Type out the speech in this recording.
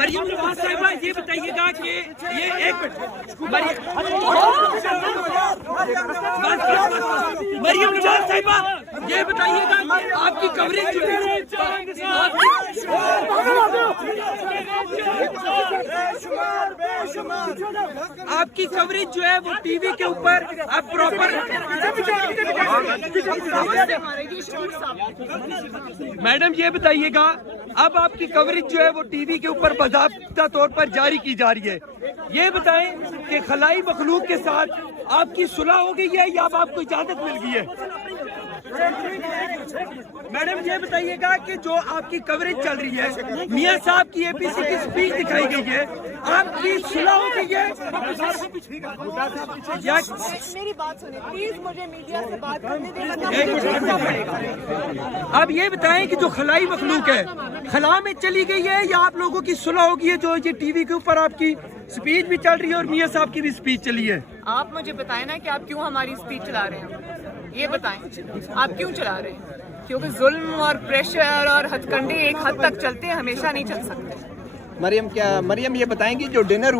مریم نواز صاحبہ یہ بتائیے گا کہ یہ ایک مریم نواز صاحبہ یہ بتائیے گا کہ آپ کی کوریج جو ہے آپ کی کوریج جو ہے وہ ٹی وی کے اوپر آپ پراپر میڈم یہ بتائیے گا اب آپ کی کوریج جو ہے وہ ٹی وی کے اوپر باضابطہ طور پر جاری کی جا رہی ہے. یہ بتائیں کہ خلائی مخلوق کے ساتھ آپ کی صلح ہو گئی ہے یا اب آپ کو اجازت مل گئی ہے؟ میڈم یہ بتائیے گا کہ جو آپ کی کوریج چل رہی ہے میاں صاحب کی اے پی سی کی اسپیچ دکھائی گئی ہے آپ کی صلح ہو گئی ہے؟ میری بات سنیں پلیز, مجھے میڈیا سے بات کرنے دیں. اب یہ بتائیں کہ جو خلائی مخلوق ہے خلا میں چلی گئی ہے یا آپ لوگوں کی صلح ہوگی ہے؟ جو یہ ٹی وی کے اوپر آپ کی اسپیچ بھی چل رہی ہے اور میاں صاحب کی بھی اسپیچ چلی ہے. آپ مجھے بتائیں نا کہ آپ کیوں ہماری اسپیچ چلا رہے ہیں, یہ بتائیں آپ کیوں چلا رہے ہیں؟ کیونکہ ظلم اور پریشر اور ہتھ کنڈے ایک حد تک چلتے ہیں, ہمیشہ نہیں چل سکتے. مریم یہ بتائیں گی جو ڈنر